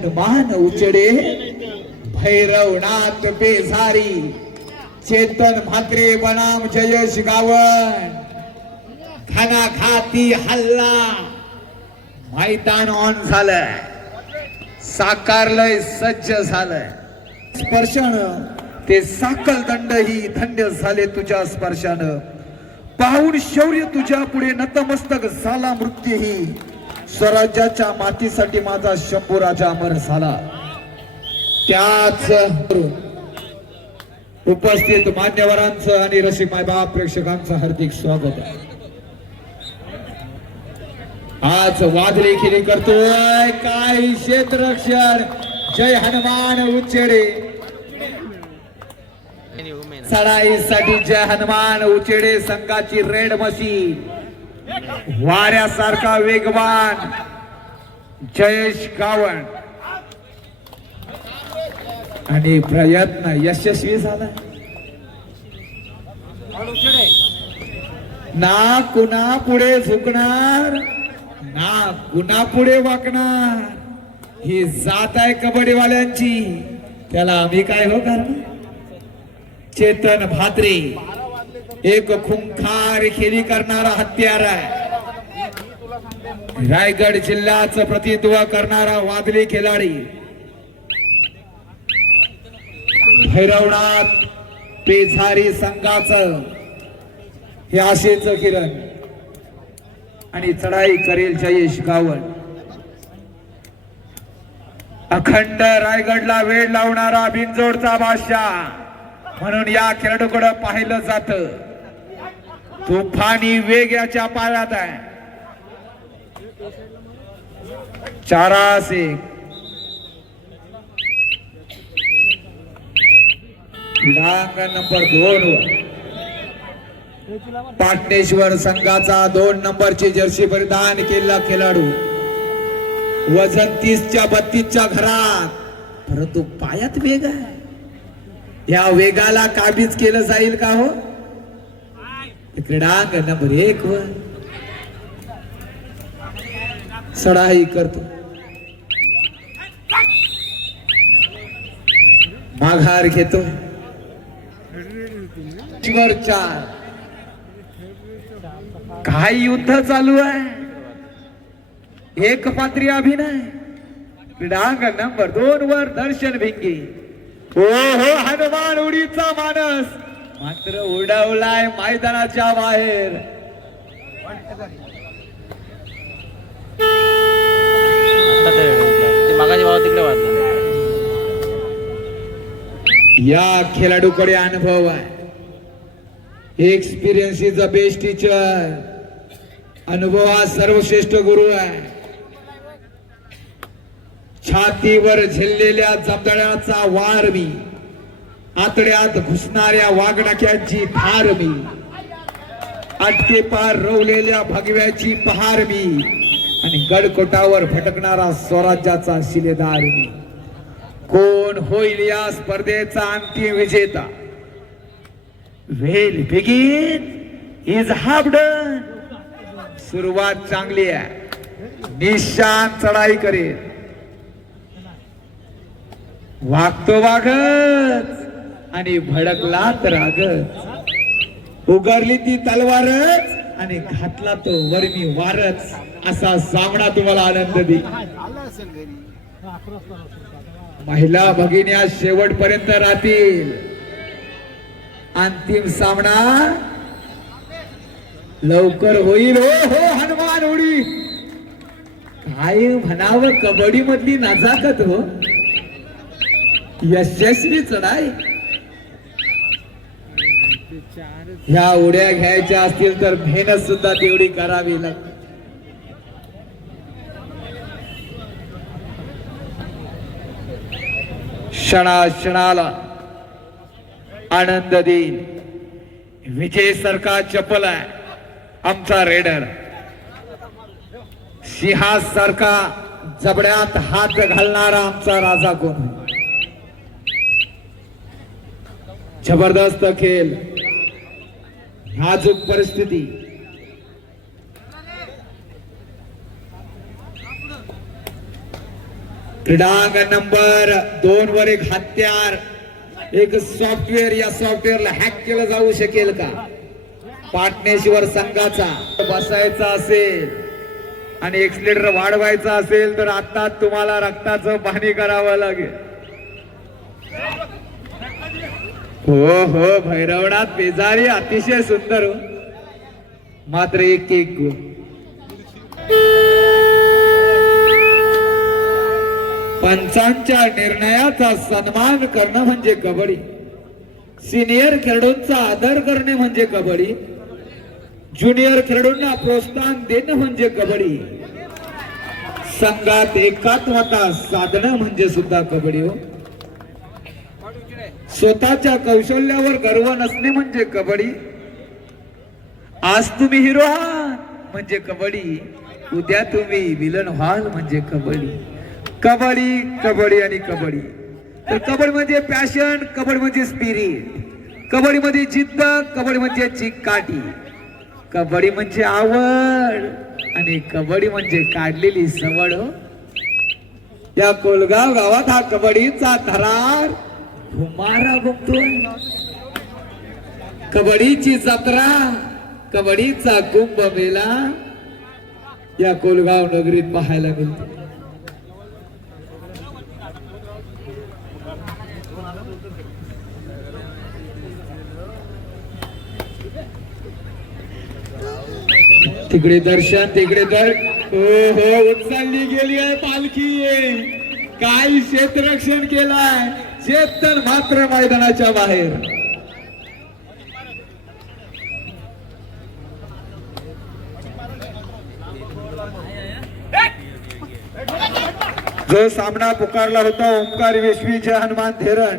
हनुमान उचडे भैरवनाथ बेजारी चेतन म्हात्रे बनाम जयेश गावण घनाघाती हल्ला मैदान ऑन झालंय साकारलंय सज्ज झालंय स्पर्शानं ते साकल दंड ही धन्य झाले तुझ्या स्पर्शानं पाहून शौर्य तुझ्या पुढे नतमस्तक झाला मृत्यू ही स्वराज्याच्या मातीसाठी माझा शंभू राजा अमर झाला त्याच उपस्थित मान्यवरांचं आणि रसिक मायबाप प्रेक्षकांचं हार्दिक स्वागत आहे आज वादळी खेळी करतोय काय क्षेत्ररक्षण जय हनुमान उच्चेडे चढाईसाठी जय हनुमान उचेडे संघाची रेड मशीन वाऱ्यासारखा वेगवान जयेश गावण आणि प्रयत्न यशस्वी झाला ना कुणा पुढे झुकणार ना कुणा पुढे वाकणार ही जात आहे कबड्डीवाल्यांची त्याला आम्ही काय हो करणार चेतन म्हात्रे एक खुंखार खेळी करणारा हत्यार आहे रायगड जिल्ह्याचं प्रतिनिधित्व करणारा वादळी खिलाडी भैरवनाथ पेझारी संघाचं हे आशेचं किरण आणि चढाई करेल जयेश गावण अखंड रायगडला वेळ लावणारा बिनजोडचा बादशाह म्हणून या खेळाडूकडे पाहिलं जात तुफानी वेग याच्या पायात आहे चारासे क्रीडांगण नंबर 2 वर पाटणेश्वर संघाचा 2 नंबरची जर्सी परिधान केलेला खेळाडू वजन 30च्या 32च्या घरात परंतु पायात वेग आहे या वेगाला काबीज केलं जाईल का हो क्रीडांगण नंबर 1 वर चढाई करतो माघार घेतो 4 काय युद्ध चालू आहे एक पात्री अभिनय क्रीडांगण नंबर 2 वर दर्शन भिंगे हो हो हनुमान उडीचा मानस मात्र उडवलाय मैदानाच्या बाहेर या खेळाडूकडे अनुभव आहे experience is the best teacher अनुभव हा सर्वश्रेष्ठ गुरु आहे छातीवर झेललेल्या जबदळ्याचा वार मी आतड्यात घुसणाऱ्या वाघडाक्यांची धार मी आटके पार रोवलेल्या भगव्याची पहार मी आणि गडकोटावर भटकणारा स्वराज्याचा शिलेदार मी कोण होईल या स्पर्धेचा अंतिम विजेता वेल बिगिन इज हाफ डन सुरुवात चांगली आहे निशान चढाई करेल वागतो वागत आणि भडकला तर रागत उगारली ती तलवारच आणि घातला तो वर्मी वारच असा सामना तुम्हाला आनंद दे महिला भगिनी शेवटपर्यंत राहतील अंतिम सामना लवकर होईल हो हो हनुमान उडी काय म्हणावं कबड्डी मधली नजाकत हो यशस्वी चढाई ह्या उड्या घ्यायच्या असतील तर मेहनत सुद्धा तेवढी करावी लागते क्षणाला आनंद देईल विजय सरकार चपल आहे आमचा रेडर सिंहासारखा जबड्यात हात घालणारा आमचा राजा कोण जबरदस्त खेळ नाजूक परिस्थिती क्रीडांगण नंबर 2 वर एक हत्यार, एक सॉफ्टवेअर. या सॉफ्टवेअरला हॅक केलं जाऊ शकेल का? पाटणेश्वर संघाचा बसायचा असेल आणि एक्सिलेटर वाढवायचा असेल तर आता तुम्हाला रक्ताचं पाणी करावं लागेल. हो हो, भैरवनाथ पेजारी अतिशय सुंदर हो, मात्र एक गुण. पंचांच्या निर्णयाचा सन्मान करणं म्हणजे कबड्डी. सिनियर खेळाडूंचा आदर करणे म्हणजे कबड्डी. ज्युनियर खेळाडूंना प्रोत्साहन देणं म्हणजे कबड्डी. संघात एकात्मता साधणं म्हणजे सुद्धा कबड्डी हो. स्वतःच्या कौशल्यावर गर्व नसणे म्हणजे कबड्डी. आज तुम्ही हिरो आहात म्हणजे कबड्डी, उद्या तुम्ही विलन व्हाल म्हणजे कबड्डी. कबड्डी कबड्डी आणि कबड्डी. तर कबड्डी म्हणजे पॅशन, कबड्डी म्हणजे स्पिरिट, कबड्डी मध्ये जिद्द, कबड्डी म्हणजे चिकाटी, कबड्डी म्हणजे आवड आणि कबड्डी म्हणजे काढलेली सवड हो. या कोलगाव गावात हा कबड्डीचा थरार घुमारा घुमतोय. कबड्डीची जत्रा, कबड्डीचा कुंभमेळा या कोलगाव नगरीत पाहायला मिळतो. तिकडे दर्शन, तिकडे हो हो, उचलली गेली आहे पालखी. काय क्षेत्ररक्षण केलाय, चेतन मात्र मैदानाच्या बाहेर. जो सामना पुकारला होता ओंकार वेशवीच्या हनुमान धेरण,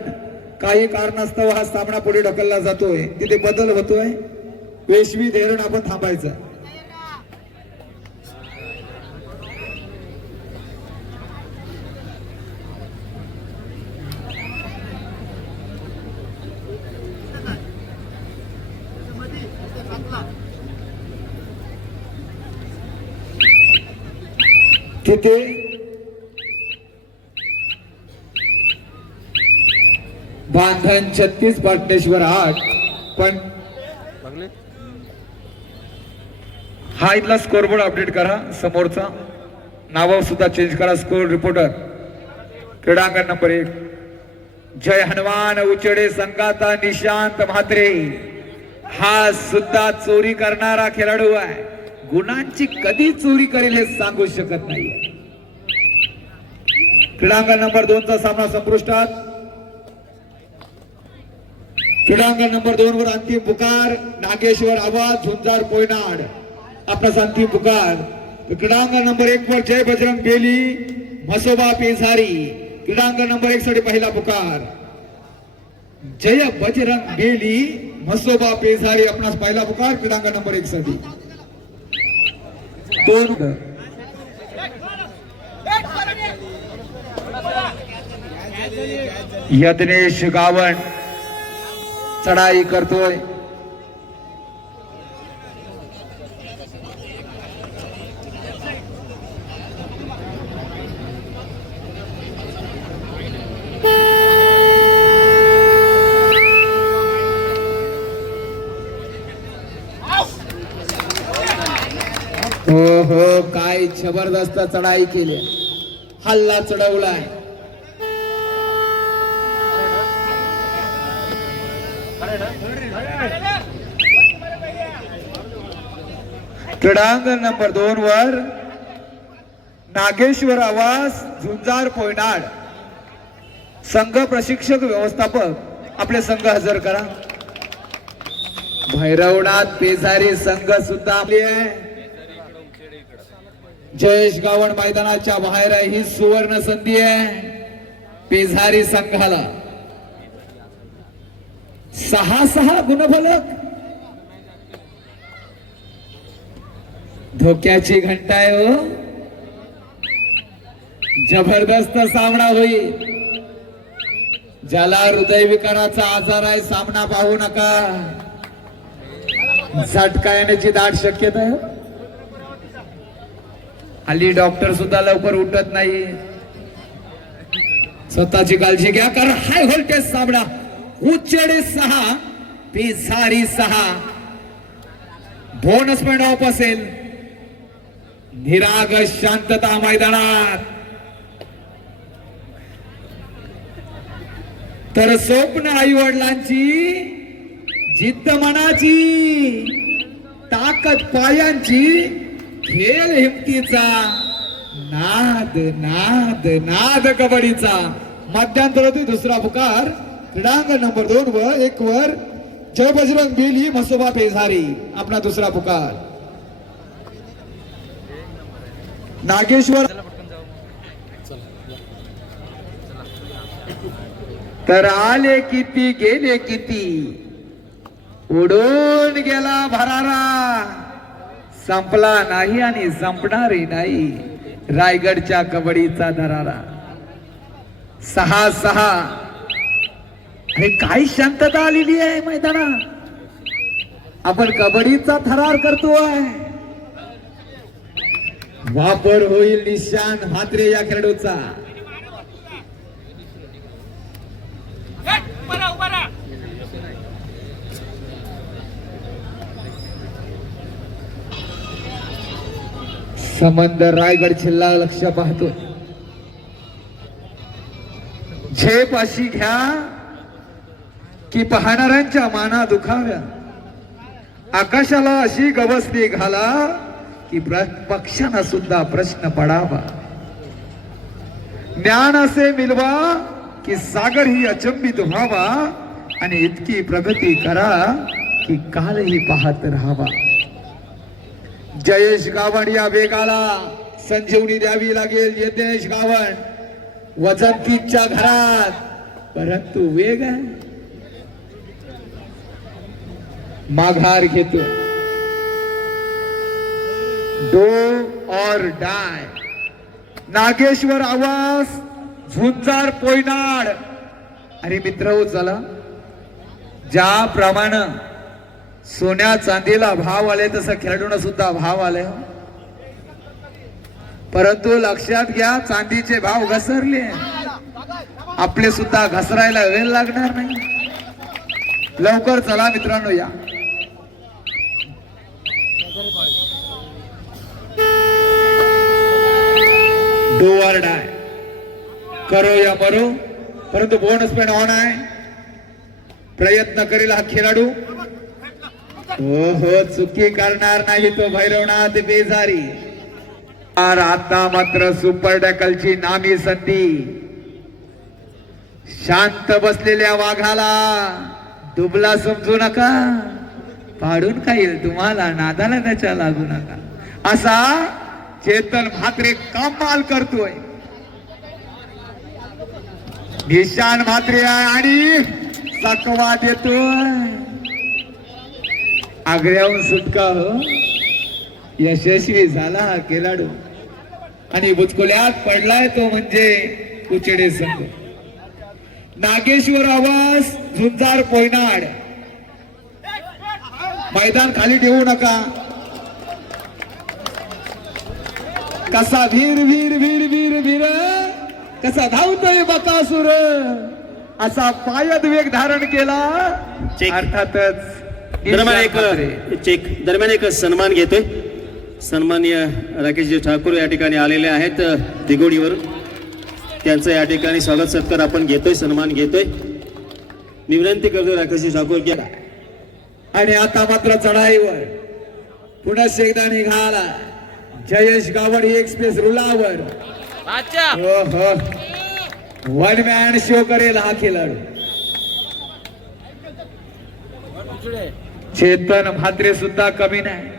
काही कारणास्तव हा सामना पुढे ढकलला जातोय. तिथे बदल होतोय. वेशवी धेरण आपण थांबायचं. तिथे बांधण 36 पाटणेश्वर 8. पण हा इथला स्कोरबोर्ड अपडेट करा, समोरचा नाव सुद्धा चेंज करा. स्कोर रिपोर्टर क्रीडांगण नंबर 1 जय हनुमान उचडे संघाचा निशांत म्हात्रे हा सुद्धा चोरी करणारा खेळाडू आहे. गुणांची कधी चोरी करेल हे सांगू शकत नाही. क्रीडांगण नंबर 2 चा सामना संपुष्टात. क्रीडांगण नंबर 2 वर अंतिम पुकार. नागेश्वर आवाज झुंजार पोयनाड आपला अंतिम पुकार. क्रीडांगण नंबर 1 वर जय बजरंग बेली म्हसोबा पेझारी. क्रीडांगण नंबर 1 साठी पहिला पुकार. जय बजरंग बेली म्हसोबा पेझारी आपणास पहिला पुकार. क्रीडांगण नंबर 1 साठी 2 यत्नेश गावण चढाई करतोय. हो हो, काय जबरदस्त चढाई केली, हल्ला चढवलाय. क्रीडांगण नंबर 2 वर नागेश्वर आवास झुंजार पोयनाड संघ प्रशिक्षक व्यवस्थापक आपले संघ हजर करा. भैरवनाथ पेझारी संघ सुद्धा आपली आहे. जयेश गावण मैदानाच्या बाहेर आहे. ही सुवर्ण संधी आहे पेझारी संघाला. 6 गुणफलक, धोक्याची घंटा आहे हो. जबरदस्त सामना होईल. ज्याला हृदयविकाराचा आजार आहे सामना पाहू नका, झटका येण्याची दाट शक्यता आहे. हल्ली डॉक्टर सुद्धा लवकर उठत नाही. स्वतःची काळजी घ्या, कारण हाय व्होल्टेज साबडा उच्चडे 6 पेसारी 6 बोनस पॉइंट ऑफ असेल. निराग शांतता मैदानात. तर स्वप्न आई वडिलांची, जिद्द मनाची, ताकद पायांची, खेळ हिमतीचा, नाद नाद नाद कबड्डीचा. मध्यांतरातील दुसरा पुकार क्रीडांगण नंबर 2 व 1 वर जय बजरंग बेली म्हसोबा पेझारी. आपला दुसरा पुकार नागेश्वर. तर आले किती गेले किती, उडून गेला भरारा, संपला नाही आणि संपणारही नाही रायगडच्या कबड्डीचा दरारा. 6-6. अरे काय शांतता आलेली आहे मैदानात. आपण कबड्डीचा थरार करतोय. वापर होईल निशान म्हात्रे या खेळाडूचा. संबंध रायगड जिल्हा लक्ष पाहतो. झेप अशी घ्या की पाहणाऱ्यांच्या माना दुखाव्या. आकाशाला अशी गवसणी घाला की पक्षांना सुद्धा प्रश्न पडावा. ज्ञान असे मिळवा की सागर ही अचंबित व्हावा, आणि इतकी प्रगती करा की कालही पाहत राहावा. जयेश गावण या वेगाला संजीवनी द्यावी लागेल. यज्ञेश गावण वजन 30च्या घरात, परंतु वेग आहे. माघार घेतो. डो और डाय. नागेश्वर आवाज झुंजार पोयनाड. अरे मित्र चला, ज्याप्रमाणे सोन्या चांदीला भाव आले तसं खेळाडूंना सुद्धा भाव आले. परंतु लक्षात घ्या, चांदीचे भाव घसरले, आपले सुद्धा घसरायला वेळ लागणार नाही. लवकर चला मित्रांनो या. डू और डाय, करो या मरो. परंतु बोनस पॉइंट ऑन आहे. प्रयत्न करेल हा खेळाडू. हो चुकी करणार नाही तो भैरवनाथ बेजारी. आता मात्र सुपर डॅकलची नामी संधी. शांत बसलेल्या वाघाला दुबला समजू नका, पाडून खाईल तुम्हाला, नादाला त्याच्या लागू नका. असा चेतन म्हात्रे कमाल करतोय. निशान म्हात्रे आणि सकवा देतोय. आग्र्याहून सुटका हो, यशस्वी झाला हा खेळाडू. आणि बुचकुल्यात पडलाय तो म्हणजे उचडे संघ. नागेश्वर आवाज झुंजार पोयनाड. मैदान खाली ठेवू नका. कसा वीर वीर वीर वीर वीर, कसा धावतोय बकासूर, असा पायद वेग धारण केला. अर्थातच दरम्यान एक सन्मान घेतोय. सन्माननीय राकेशजी ठाकूर या ठिकाणी आलेले आहेत दिगोडीवर. त्यांचं या ठिकाणी स्वागत सत्कार आपण घेतोय, सन्मान घेतोय. मी विनंती करतो राकेशजी ठाकूर की. आणि आता मात्र चढाईवर पुन्हा एकदा निघाला जयेश गावड ही एक्सप्रेस रुलावर. वन मॅन शो करेल हा खेळाडू. चेतन म्हात्रे सुद्धा कमी नाही.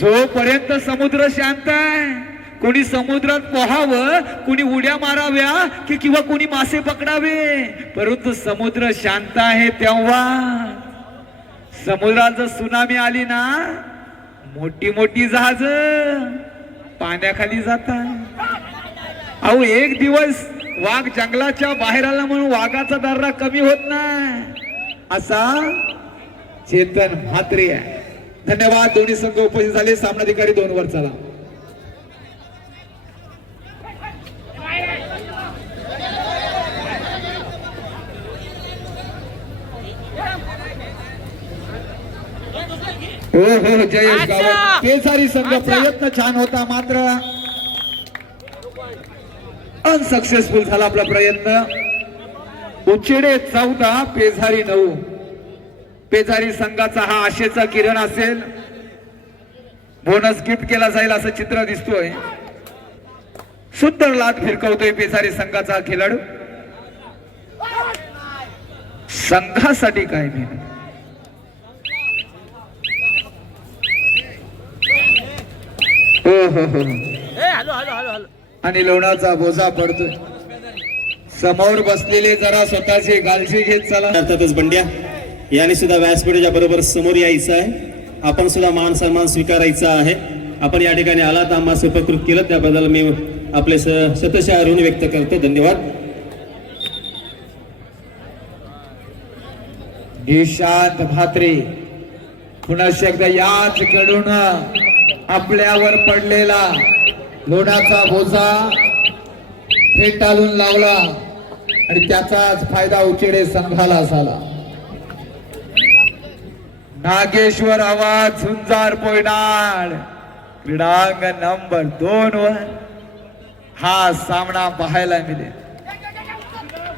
जोपर्यंत समुद्र शांत आहे, कोणी समुद्रात पोहावं, कोणी उड्या माराव्या किंवा कोणी मासे पकडावे, परंतु समुद्र शांत आहे तेव्हा. समुद्रात जर सुनामी आली ना, मोठी मोठी जहाज पाण्याखाली जातात. अहो एक दिवस वाघ जंगलाच्या बाहेर आला म्हणून वाघाचा दर्रा कमी होत नाही. असा चेतन म्हात्रे आहे. धन्यवाद. दोन्ही संघ उपस्थित झाले. सामनाधिकारी 2 वर चला. हो हो जयेश गावत पेसारी संघ प्रयत्न छान होता मात्र अनसक्सेसफुल झाला आपला प्रयत्न. उचिडे 14 पेझारी 9. पेझारी संघाचा हा आशेचा किरण असेल. बोनस गिफ्ट केला जाईल असं चित्र दिसतोय. सुंदर लात फिरकवतोय पेझारी संघाचा खेळाडू. संघासाठी काय नाही. हो हो हो आणि लोणाचा बोजा पडतोय. समोर बसलेले जरा स्वतःची काळजी घेत चला. अर्थातच बंड्या याने सुद्धा व्यासपीठाच्या बरोबर समोर यायचं आहे. आपण सुद्धा मान सन्मान स्वीकारायचा आहे. आपण या ठिकाणी आलात आम्हाला उपकृत केलं त्याबद्दल मी आपले शतशः ऋण व्यक्त करतो. धन्यवाद. निशांत म्हात्रे पुन्हा एकदा याच कडून आपल्यावर पडलेला लोणाचा बोजा फेटाळून लावला आणि त्याचाच फायदा उचिडे संघाला झाला. नागेश्वर आवाज झुंजार पोयनाड क्रीडांगण नंबर 2 वर हा सामना पाहायला मिळेल.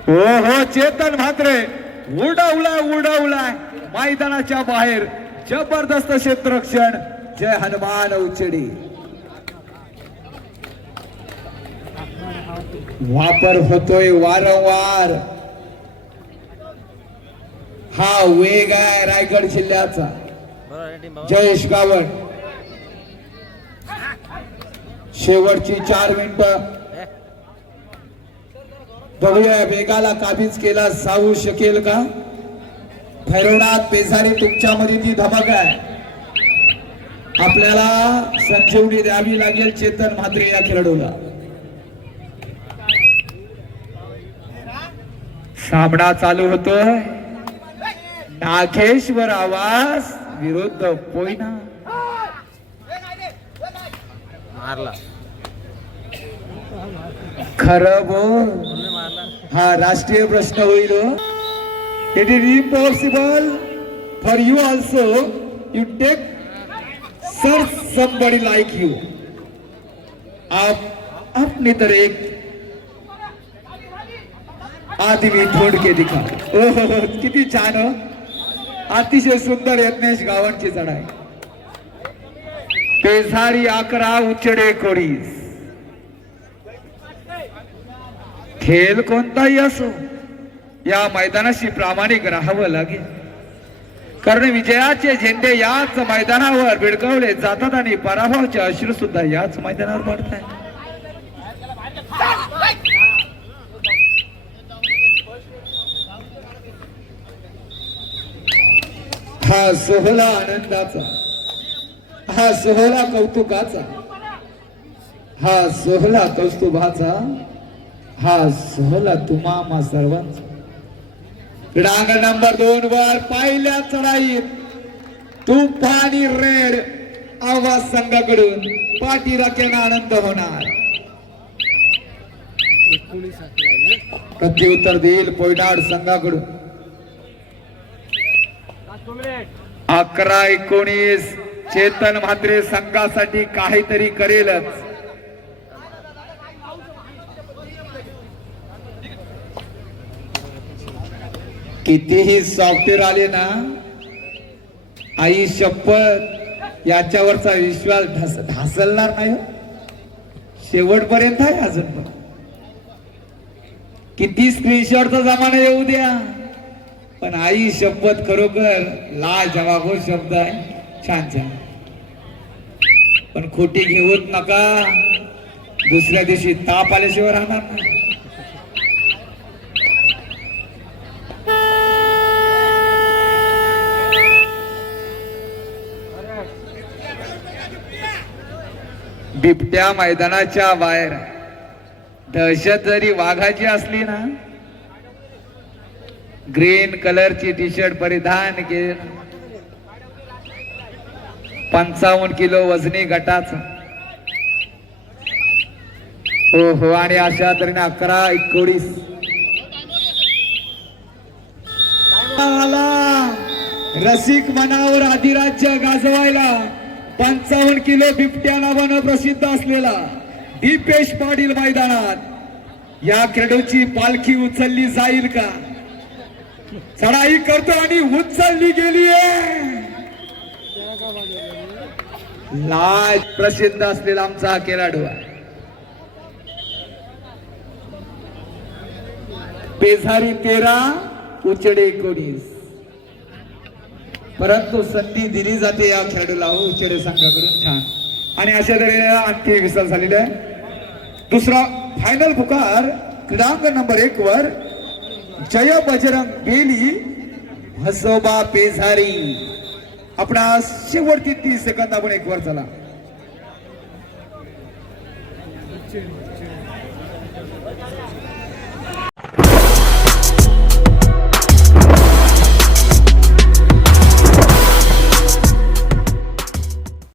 हो हो चेतन म्हात्रे उडवलाय मैदानाच्या बाहेर. जबरदस्त क्षेत्ररक्षण. जय हनुमान उचिडी. वापर होतोय वारंवार. हा वेग आहे रायगड जिल्ह्याचा. जयेश गावड शेवटची 4 मिनिटं बघूया वेगाला काबीज केला जाऊ शकेल का. भैरवनाथ पेझारी तुमच्यामध्ये ती धमक आहे. आपल्याला संजीवनी द्यावी लागेल चेतन म्हात्रे या खेळाडूला. सामना चालू होतोय. नागेश्वर आवाज विरुद्ध पोयना. खरं बोल. हा राष्ट्रीय प्रश्न होईल. It is impossible for you also. You take search somebody like you. आपने तर एक आदमी छोड़ के दिखा. ओहो किती छान. अतिशय सुंदर यज्ञेश गावांची चढाई. पेझारी 11 उचिडे 19. खेळ कोणताही असो या मैदानाशी प्रामाणिक राहावं लागेल. कारण विजयाचे झेंडे याच मैदानावर भिडकवले जातात आणि पराभवाचे अश्रू सुद्धा याच मैदानावर पडतात. हा सोहळा आनंदाचा. हा सोहळा कौतुकाचा. हा सोहळा कौस्तुभाचा. हा सोहळा तुम्हा सर्वांचा. क्रीडांगण नंबर 2 वर पहिल्या चढाईत तुफानी रेड आवाज संघाकडून पाठीराखेने आनंद होणार. प्रत्युत्तर देईल पोयनाड संघाकडून. 11-19 चेतन म्हात्रे संघासाठी काहीतरी करेलच. कितीही सॉफ्टवेअर आले ना आई शपथ याच्यावरचा विश्वास ढासळणार नाही. शेवटपर्यंत आहे अजून पण. किती स्क्रीनशॉटचा जमाना येऊ द्या पण आई शपथ खरोखर लाजवाब शब्द आहे. छान छान पण खोटी घेऊच नका. दुसऱ्या दिवशी ताप आल्याशिवाय राहणार नाही. बिबट्या मैदानाच्या बाहेर. दहशत जरी वाघाची असली ना ग्रीन कलरची टी शर्ट परिधान केली. 55 किलो वजनी गटाचा. हो हो आणि अशा तऱ्हेने 11-19 रसिक मनावर अधिराज्य गाजवायला 55 किलो बिबट्या नावानं प्रसिद्ध असलेला दीपेश पाटील मैदानात या खेळाडूची पालखी उचलली जाईल का? चढाई करतो आणि उचलली गेली लाज प्रसिद्ध असलेला आमचा हा खेळाडू आहे. पेझारी 13 उचडे 19. परंतु संधी दिली जाते या खेळाडूला उचडे संघाकडून. छान. आणि अशा तऱ्हेने आणखी विसर झालेला आहे. दुसरा फायनल पुकार क्रीडांगण नंबर 1 वर जय बजरंग बेली हसोबा पेझारी. आपणा शेवटची 30 सेकंद आपण 1 वर चला.